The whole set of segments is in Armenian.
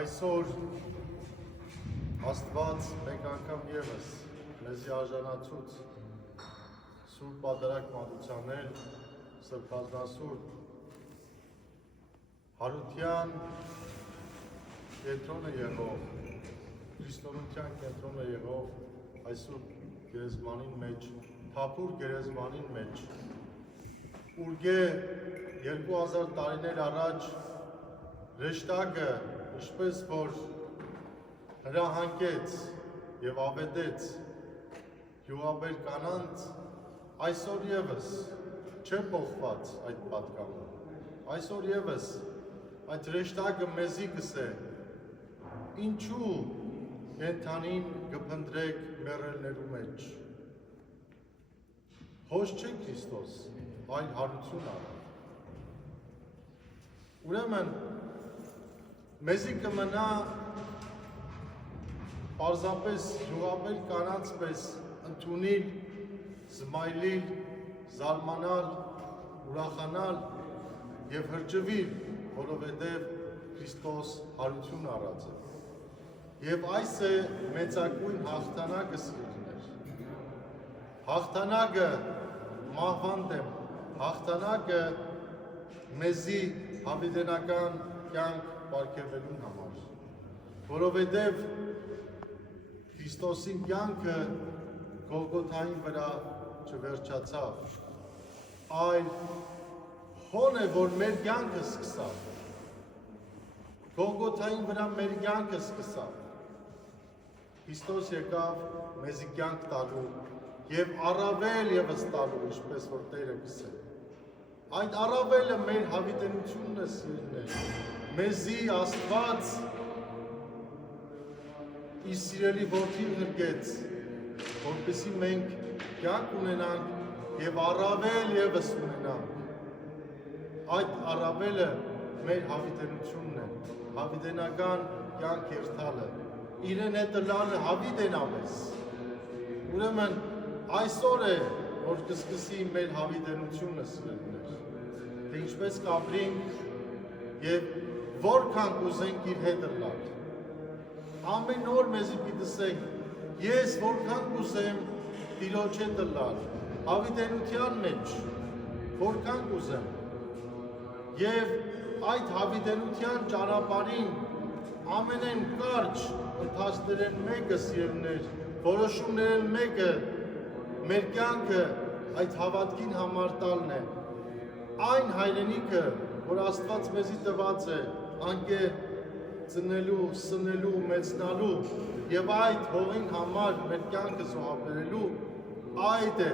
Այսօր Աստված մեկ անգամ ևս մեզի արժանացուց Սուրբ Պատարագ մատուցանել Սրբազնասուրբ Հարության կենտրոնը եղող, քրիստոնեության կենտրոնը եղող այսօր գերեզմանին մեջ, թափուր գերեզմանին մեջ, ուր 2000 տարիներ առաջ Ռեշտագը, ինչպես որ հրահանգեց և ավետեց յուղաբեր կանանց, այսօր ևս չէ փոխված այդ պատկանը, այսօր ևս այդ Ռեշտագը մեզի կսե, ինչու կենդանին կփնտրեք մեռելներու մեջ, հոչ չէ Քրիստոս, այլ հարություն արա, ուրեմն մեզի կմնա պարզապես յուղաբեր կանանց պես ընդունիլ, զմայլիլ, զարմանալ, ուրախանալ և հրճվիլ, որովհետև Քրիստոս հարություն առած է։ Եվ այս է մեծագույն հաղթանակը սիրելիներ։ Հաղթանակը մահվան դեմ, հաղթանակը մեզի հավիտենական կյանք պարգևելուն համար, որովհետև Քրիստոսին կյանքը Գողգոթային վրա չվերջացավ, այլ հոն է, որ մեր կյանքը սկսավ, Գողգոթային վրա մեր կյանքը սկսավ, Քրիստոս եկավ մեզի կյանք տալու և առավել ևս տալու, ինչպես որ Տերը կսել, այդ առավելը մեր հավիտենությունն է սիրելիներ, մեզի Աստված իր սիրելի որդին հրկեց, որպեսզի մենք կյանք ունենանք և առավել ևս ունենանք, այդ առավելը մեր հավիտենությունն է, հավիտենական կյանք երթալը, իրեն է տնալը հավիտենամես, ուրեմն այսօր է, որ կսկսի մեր հավիտենությունը սիրելիներ, թե ինչպես կապրինք և որքան կուզենք իր հետ ըլլալ, ամեն օր մեզի պիտսենք, ես որքան կուզեմ Տիրոջ հետ ըլլալ, հավիտենության մեջ, որքան կուզեմ, և այդ հավիտենության ճանապարհին ամենեն կարճ ընթացքներն մեկը սիրելիներ, որոշումներն մեկը մեր կյանքը այդ հավատքին համար տալն է, այն հայրենիքը, որ Աստված մեզի տված է, անկե ծնելու, սնելու, մեծնալու և այդ հողին համար մեր կյանքը զոհաբերելու, այդ է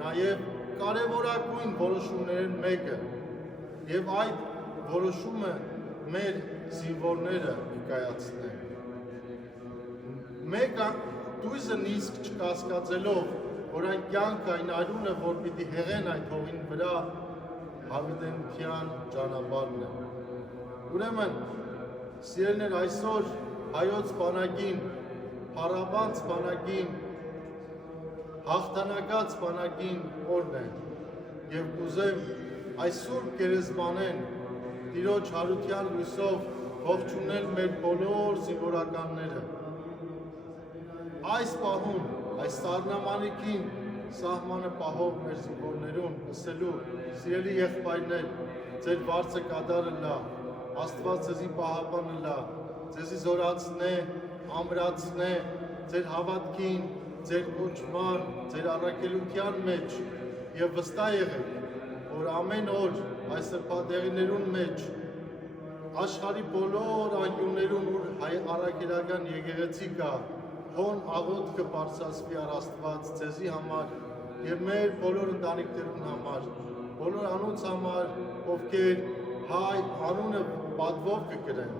նաև կարևորագույն որոշումներն մեկը և այդ որոշումը մեր զինվորները կայացնեն։ Մեկ դույզը նիսկ չկասկածելով, որ այն կյանք այն արյունը, որ պիտի հեղեն այդ հողին վրա, հավիտենության ճանապարհն է։ Ուրեմն, սիրելիներ, այսօր հայոց բանակին, փառաբանց բանակին, հաղթանակած բանակին օրն է, և կուզեմ այս սուրբ գերեզմանեն Տիրոջ հարության լույսով ողջունել մեր բոլոր զինվորականները։ Այս պահում, այս սառնամանիքին սահմանը պահող մեր զինվորներուն ասելու, սիրելի եղբայրներ, ձեր վարձը կատարը լա, Աստված ձեզի պահապանը լա, ձեզի զորացնե, ամրացնե, ձեր հավատքին, ձեր կոչման, ձեր առաքելության մեջ և վստահ եղեք, որ ամեն օր այս սրբատեղիներուն մեջ աշխարհի բոլոր անկյուններում ուր առաքելական եկեղեցի կա, հոն աղոթքը բարձրացվի առ Աստված ձեզի համար և մեր բոլոր ընտանիքներուն համար, բոլոր անոնց համար, ովքեր հայ անունը պատվով կգրեն,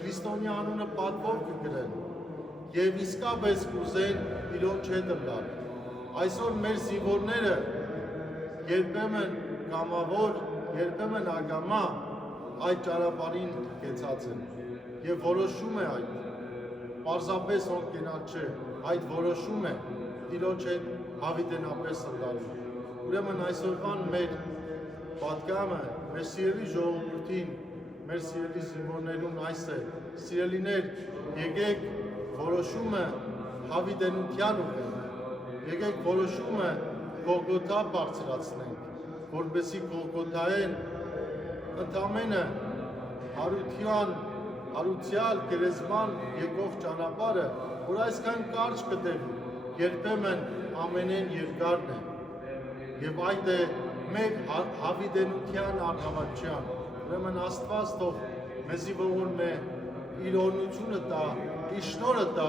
քրիստոնյա անունը պատվով կգրեն և իսկապես կուզեն Տիրոջ հետ ըլլալ։ Այսօր մեր զինվորները երբեմն կամավոր, երբեմն ագամա այդ ճանապարհին կեցած են և որոշում է այդ, պարզապես ոնկենալ չէ, այդ որոշում է Տիրոջ հետ հավիտենապես ըլլալու։ Ուրեմն այսօրվան մեր պատգամը, մեր սիրելի ժողովրդին, մեր սիրելի զինվորներուն այս է, սիրելիներ, եկեք որոշումը հավիտենության ուղղենք, եկեք որոշումը Գողգոթա բարձրացնենք, որպեսզի Գողգոթային ընդամենը հարության գերեզման եկող ճանապարհը, որ այսքան կարճ կտևի, երբեմն ամենեն երկարն է, եւ այդ է մեր հավիտենության առհավատչյան։ Ուրեմն Աստված թող մեզի ողորմե իր օրհնությունը տա, իր շնորհը տա,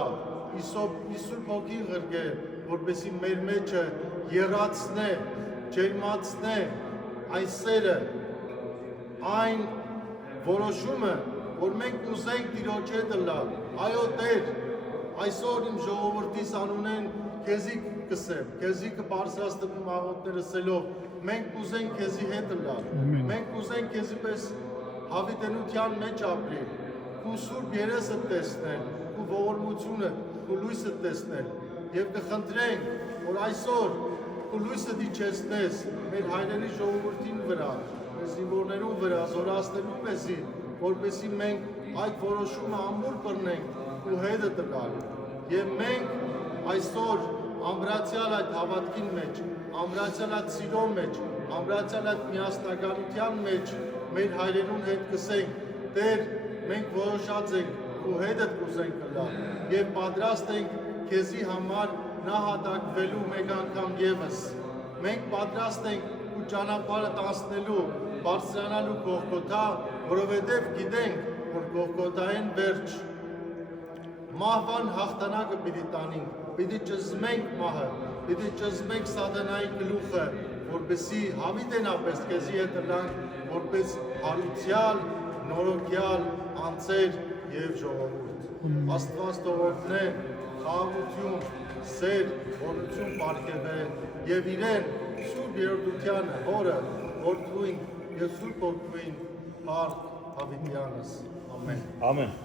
իր Սուրբ Հոգին ղրկե, որպեսզի մեր մեջը եռացնե, ջերմացնե այն սերը, այն որոշումը, որ մենք ուզենք Տիրոջ հետ լալ, այո Տեր, այսօր իմ ժողովրդիս անունեն քեզի կսեմ, քեզի կբարձրացնեմ աղոթներ ասելով, մենք կուզենք քեզի հետ լալ, մենք կուզենք քեզի պես հավիտենության մեջ ապրել, քու սուրբ երեսը տեսնել, քու ողորմությունը, քու լույսը տեսնել, եւ կխնդրենք, որ այսօր քու լույսը դիչեցնես մեր հայրենի ժողովրդին վրա, մեր զինվորներուն վրա, զորացնելու մեզի, որպեսզի մենք այդ որոշումը ամուր բռնենք ու հետը տալ, եւ մենք այսօր ամրացյալ այդ հավատքին մեջ, ամրացյալ այդ սիրո մեջ, ամրացյալ այդ միասնականության մեջ մեր հայրենուն հետ կսենք, Տեր, մենք որոշած ենք ու հետդ կուզենք լալ եւ պատրաստ ենք քեզի համար նահատակվելու մեկ անգամ եւս։ Մենք պատրաստ ենք ու ճանապարհը տանցնելու, բարձրանալու Գողգոթա, որովհետեւ գիտենք, որ Գողգոթային վերջ մահվան հաղթանակը պիտի տանենք, պիտի ճզմենք մահը, պիտի ճզմենք սատանայի գլուխը, որպեսզի հավիտենապես քեզի հետ լանք, որպես հարության, նորոգյալ անձեր եւ ժողովուրդ։ Աստված թող օրհնե, խաղաղություն, սեր, օրհնություն պարգևե եւ իրեն Սուրբ Երրորդությանը, Հորը, Որդուին եւ Սուրբ Հոգուին հարկ հավիտյանս։ Ամեն։ Ամեն։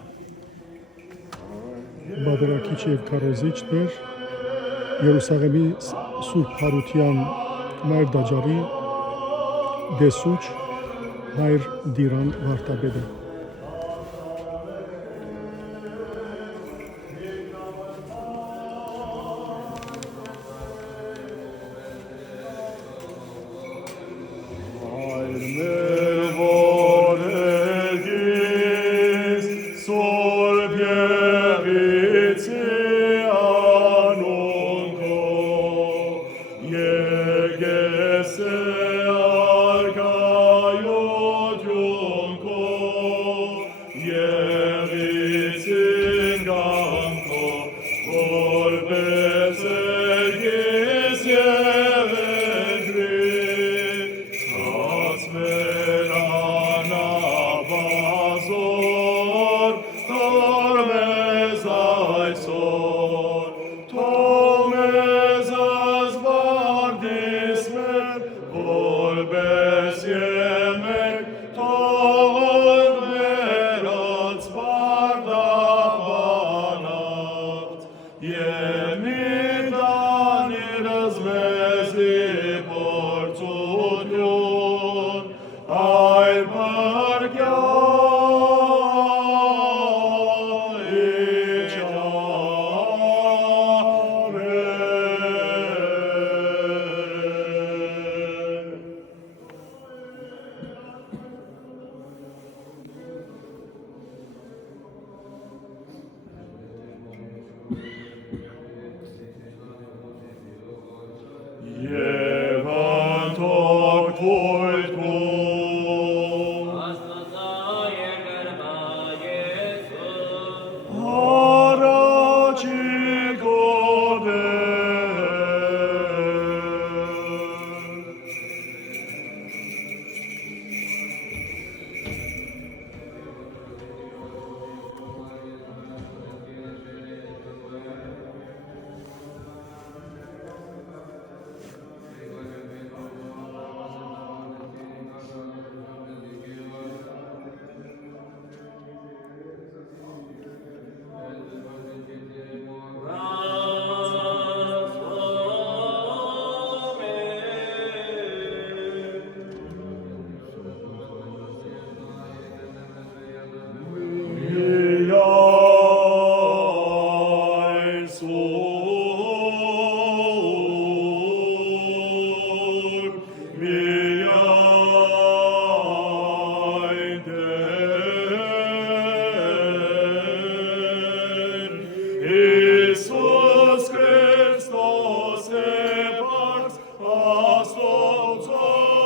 Բادرակիչ եւ քարոզիչ Տեր Երուսաղեմի Սուրբ Հարության Մայր Դաջարի դեսուչ Հայր Դիրան Վարդապետը Arca io giunco Iisus Hristos e Pars Astotzoor.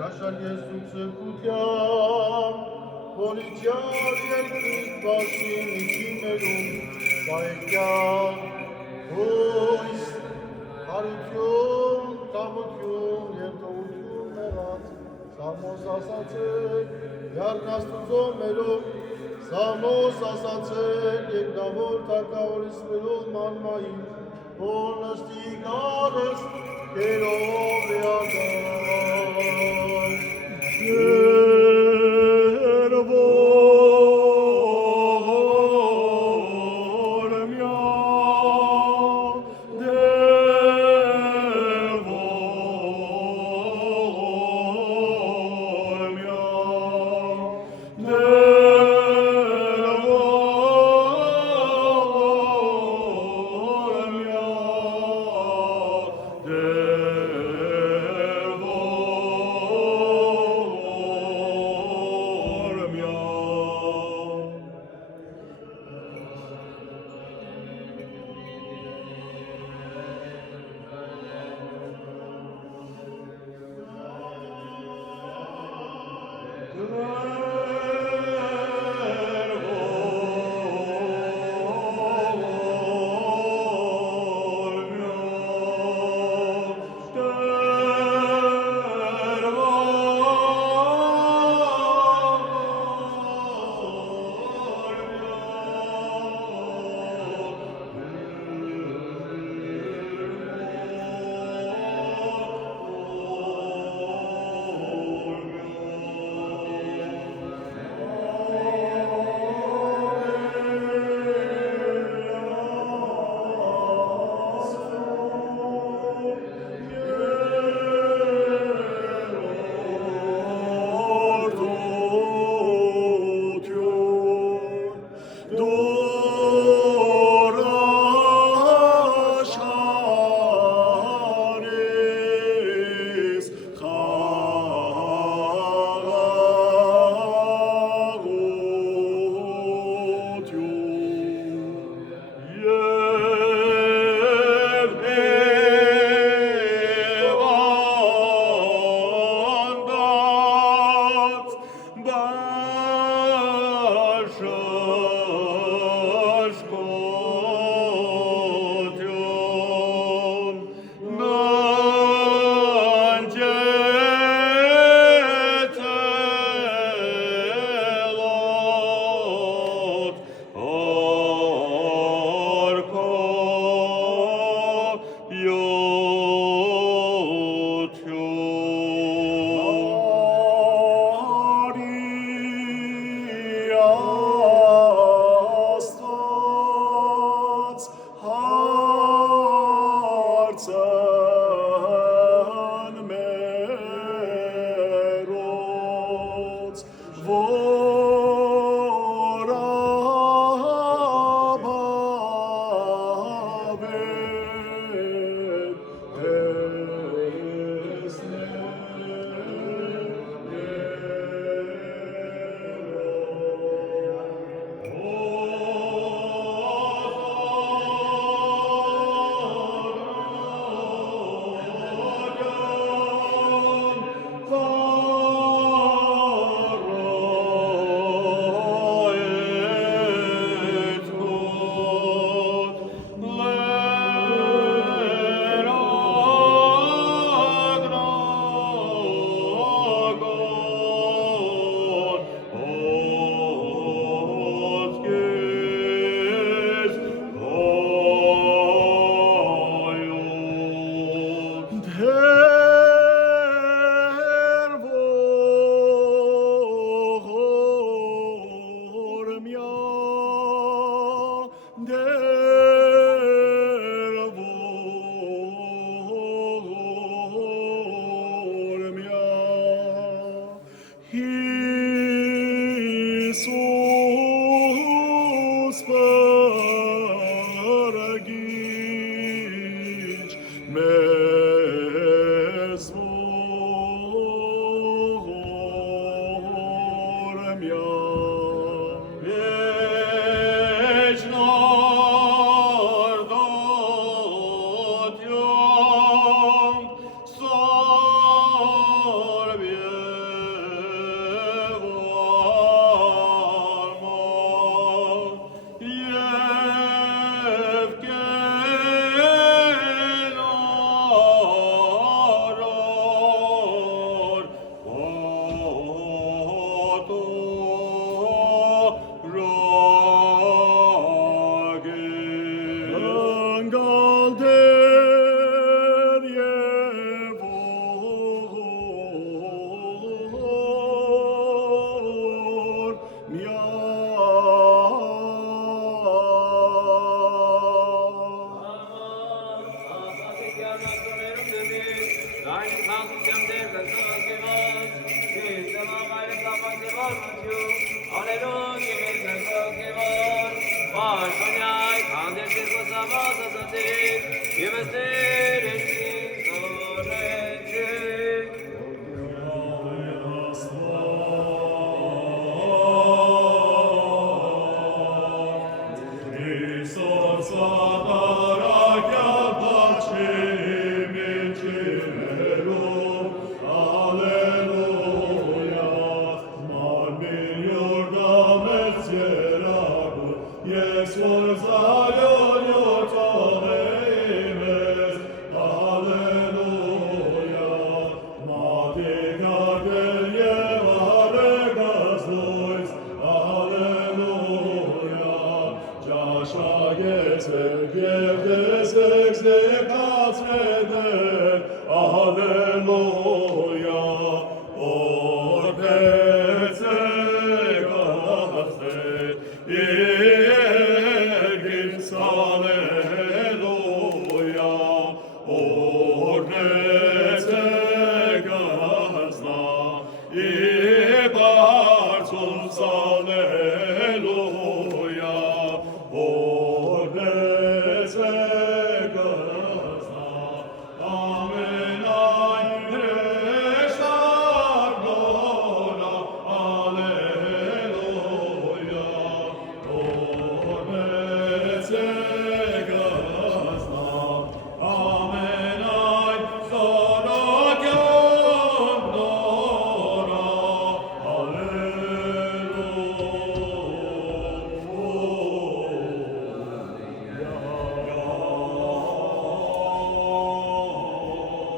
Ճաշակ Եսուս սրբության, Հորիչյար երկրիկ բաշին իջիներում, Սայքյան, հույս, հարություն, տավություն և տողություն մեղած, Սամոս ասացեք, յարնաստուծո մերով, Սամոս ասացեք, երկնավոր թակավորիսվելով մանմային, որ նստիկ արես, կերով էական, Yes, was Zion your Tolemes, Alleluia. Matigarden Yevaregas Lois, Alleluia. Joshua Yetzek Yevdes Exdekats Reder, Alleluia. Or Petzek Achtet, Alleluia, Ornete Gazna, Ibartum Sa.